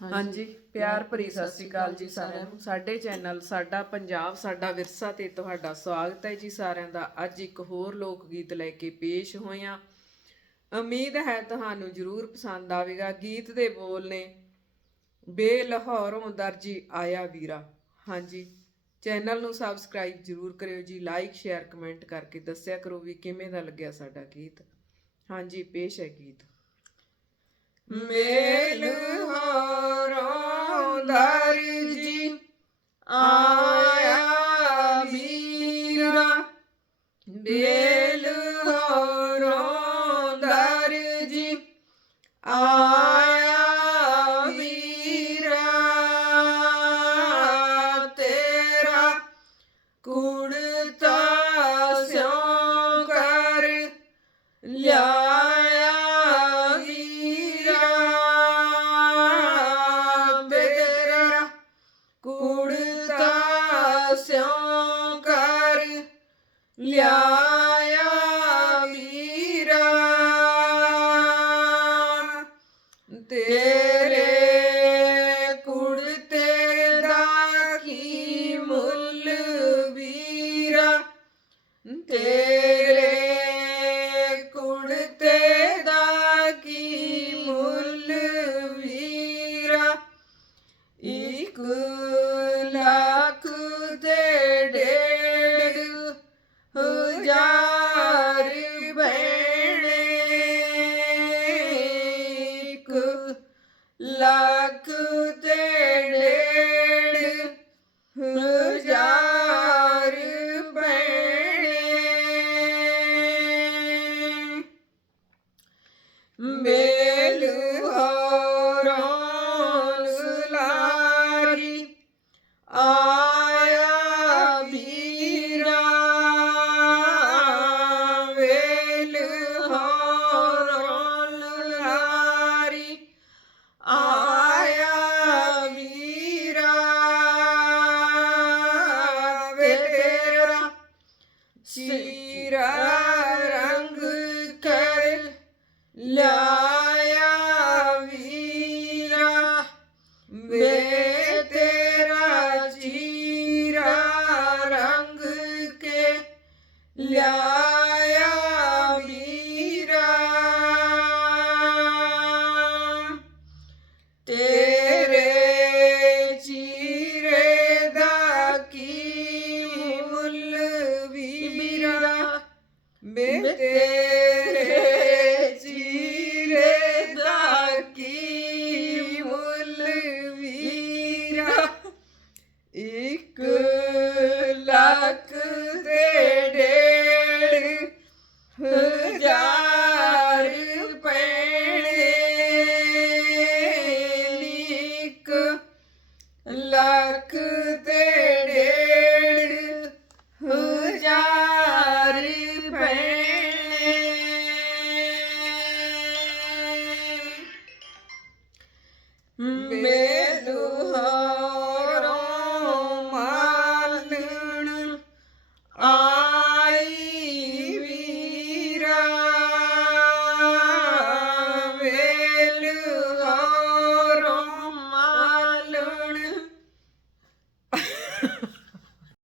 ਹਾਂਜੀ। ਪਿਆਰ ਭਰੀ ਸਤਿ ਸ੍ਰੀ ਅਕਾਲ ਜੀ ਸਾਰਿਆਂ ਨੂੰ। ਸਾਡੇ ਚੈਨਲ ਸਾਡਾ ਪੰਜਾਬ ਸਾਡਾ ਵਿਰਸਾ ਤੇ ਤੁਹਾਡਾ ਸਵਾਗਤ ਹੈ ਜੀ ਸਾਰਿਆਂ ਦਾ। ਅੱਜ ਇੱਕ ਹੋਰ ਲੋਕ ਗੀਤ ਲੈ ਕੇ ਪੇਸ਼ ਹੋਇਆ ਉਮੀਦ ਹੈ ਤੁਹਾਨੂੰ ਜਰੂਰ ਪਸੰਦ ਆਵੇਗਾ। ਗੀਤ ਦੇ ਬੋਲ ਨੇ ਬੇਲਹੌਰੋਂ ਦਰਜੀ ਆਇਆ ਵੀਰਾ। ਹਾਂਜੀ ਚੈਨਲ ਨੂੰ ਸਬਸਕ੍ਰਾਈਬ ਜਰੂਰ ਕਰਿਓ ਜੀ। ਲਾਈਕ ਸ਼ੇਅਰ ਕਮੈਂਟ ਕਰਕੇ ਦੱਸਿਆ ਕਰੋ ਵੀ ਕਿਵੇਂ ਦਾ ਲੱਗਿਆ ਸਾਡਾ ਗੀਤ। ਹਾਂਜੀ ਪੇਸ਼ ਹੈ ਗੀਤ। ਮੇਲ ਮੇਲ ਹੋਰੋਂ ਜੀ ਆਇਆ ਵੀਰਾ ਤੇਰਾ ਕੁੜਤਾ ਸਿਉਂ ਕਰ ਲਿਆਇਆ ਵੀਰਾ ਤੇਰਾ ਕੁੜਤਾ ਸਿਉਂ ਲਿਆਇਆ ਵੀਰਾ, ਤੇਰੇ ਕੁੜਤੇ ਦਾ ਕੀ ਮੁੱਲ ਵੀਰਾ, ਤੇਰੇ ਕੁੜਤੇ ਦਾ ਕੀ ਮੁੱਲ ਵੀਰਾ, ਇੱਕ ਲੱਖ ਦੇ Mm, Me. ਲਿਆਇਆ ਵੀਰਾ ਵੇ ਤੇਰਾ ਜੀਰਾ ਰੰਗ ਕੇ ਲਿਆਇਆ ਵੀਰਾ। ਤੇਰੇ ਜੀਰੇ ਦਾ ਕੀ ਮੁੱਲ ਵੀਰਾ ਬੇ ਤੇਰੇ Mm-hmm. Mm-hmm.